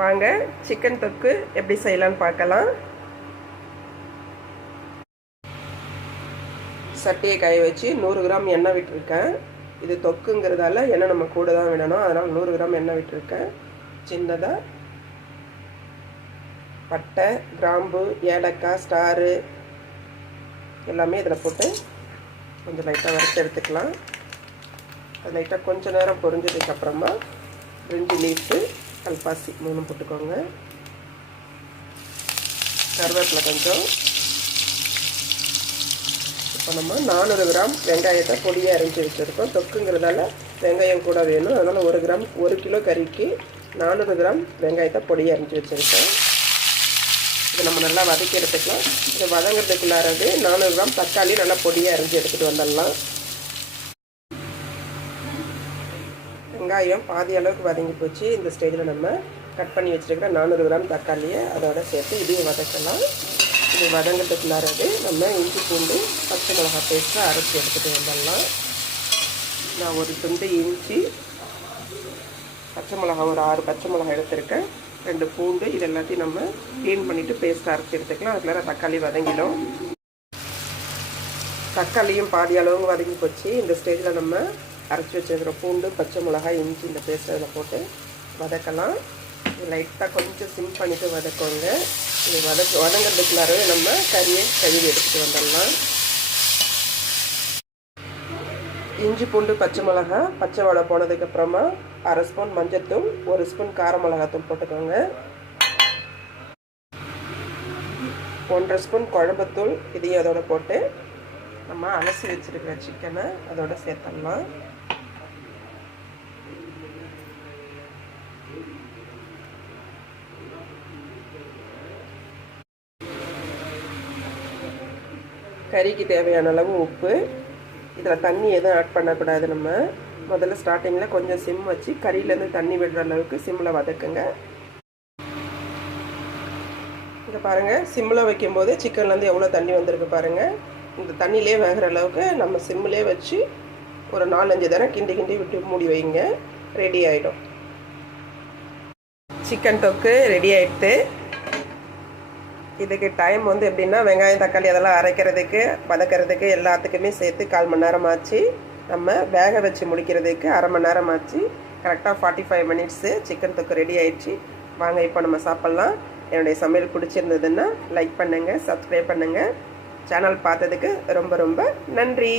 வாங்க சிக்கன் தொக்கு எப்படி செய்யலான்னு பார்க்கலாம். சட்டியை காய வச்சு 100 கிராம் எண்ணெய் விட்டுருக்கேன். இது தொக்குங்கிறதால எண்ணெய் நம்ம கூட தான் விடணும். அதனால் 100 கிராம் எண்ணெய் விட்டுருக்கேன். சின்னதாக பட்டை, கிராம்பு, ஏலக்காய், ஸ்டாரு எல்லாமே இதில் போட்டு கொஞ்சம் லைட்டாக வறுத்து எடுத்துக்கலாம். அது லைட்டாக கொஞ்சம் நேரம் பொரிஞ்சதுக்கப்புறமா பிரிஞ்சி லீஃபு, கல்பாசி 3 போட்டுக்கோங்க. கருவேப்பிலை கொஞ்சம். இப்போ நம்ம 400 கிராம் வெங்காயத்தை பொடியாக அரைஞ்சி வச்சுருக்கோம். தொக்குங்கிறதால வெங்காயம் கூட வேணும். அதனால் 1 கிராம் 1 கிலோ கறிக்கு 400 கிராம் வெங்காயத்தை பொடியாக அரைஞ்சி வச்சுருக்கோம். இது நம்ம நல்லா வதக்கி எடுத்துக்கலாம். இது வதங்கிறதுக்குள்ளாரது 400 கிராம் தக்காளி நல்லா பொடியாக அரைஞ்சி எடுத்துகிட்டு வந்துடலாம். வெங்காயம் பாதி அளவுக்கு வதங்கி போச்சு. இந்த ஸ்டேஜில் நம்ம கட் பண்ணி வச்சுருக்கிற 400 கிராம் தக்காளியை அதோட சேர்த்து இதையும் வதக்கலாம். இது வதங்கிறதுக்குள்ளாரது நம்ம இஞ்சி பூண்டு பச்சை மிளகாய் பேஸ்ட்டாக அரைச்சி எடுத்துகிட்டு வந்துடலாம். நான் ஒரு துண்டு இஞ்சி, பச்சை மிளகாய் ஒரு 6 பச்சை மிளகாய் எடுத்துருக்கேன், 2 பூண்டு, இது எல்லாத்தையும் நம்ம க்ளீன் பண்ணிவிட்டு பேஸ்ட்டாக அரைச்சி எடுத்துக்கலாம். அதுக்குள்ளே தக்காளி வதங்கிடும். தக்காளியும் பாதி அளவுக்கு வதங்கி போச்சு. இந்த ஸ்டேஜில் நம்ம அரைச்சி வச்சுருக்கிற பூண்டு, பச்சை மிளகாய், இஞ்சி இந்த பேஸ்ட்டை அதில் போட்டு வதக்கலாம். இது லைட்டாக கொஞ்சம் சிம் பண்ணிவிட்டு வதக்கோங்க. இது வதங்கிறதுக்குள்ளாரவே நம்ம கறியை கழுவி எடுத்துகிட்டு வந்துடலாம். இஞ்சி பூண்டு பச்சை மிளகாய் பச்சை வடை போனதுக்கப்புறமா 1/2 ஸ்பூன் மஞ்சள்தூள், 1 ஸ்பூன் கார மிளகாத்தூள் போட்டுக்கோங்க. 1/2 ஸ்பூன் குழம்புத்தூள் இதையும் அதோட போட்டு நம்ம அலசி வச்சுருக்கிற சிக்கனை அதோட சேர்த்துடலாம். கறிக்கு தேவையான அளவு உப்பு. இதில் தண்ணி எதுவும் ஆட் பண்ணக்கூடாது. நம்ம முதல்ல ஸ்டார்டிங்கில் கொஞ்சம் சிம் வச்சு கறியிலேருந்து தண்ணி விடுற அளவுக்கு சிம்மில் வதக்குங்க. இதை பாருங்கள், சிம்மில் வைக்கும்போது சிக்கன்லேருந்து எவ்வளோ தண்ணி வந்திருக்கு பாருங்கள். இந்த தண்ணியிலே வேகிற அளவுக்கு நம்ம சிம்மிலே வச்சு ஒரு 4-5 தடவை கிண்டி விட்டு மூடி வைங்க. ரெடி ஆகிடும். சிக்கன் தொக்கு ரெடி ஆகிடுது. இதுக்கு டைம் எப்படின்னா வெங்காயம் தக்காளி அதெல்லாம் அரைக்கிறதுக்கு வதக்கிறதுக்கு எல்லாத்துக்குமே சேர்த்து 1/4 மணி நேரம் ஆச்சு. நம்ம வேக வச்சு முடிக்கிறதுக்கு 1/2 மணி நேரம் ஆச்சு. கரெக்டாக 45 மினிட்ஸு சிக்கன் தொக்கு ரெடி ஆயிடுச்சு. வாங்க இப்போ நம்ம சாப்பிட்லாம். என்னுடைய சமையல் பிடிச்சிருந்ததுன்னா லைக் பண்ணுங்கள், சப்ஸ்கிரைப் பண்ணுங்கள். சேனல் பார்த்ததுக்கு ரொம்ப ரொம்ப நன்றி.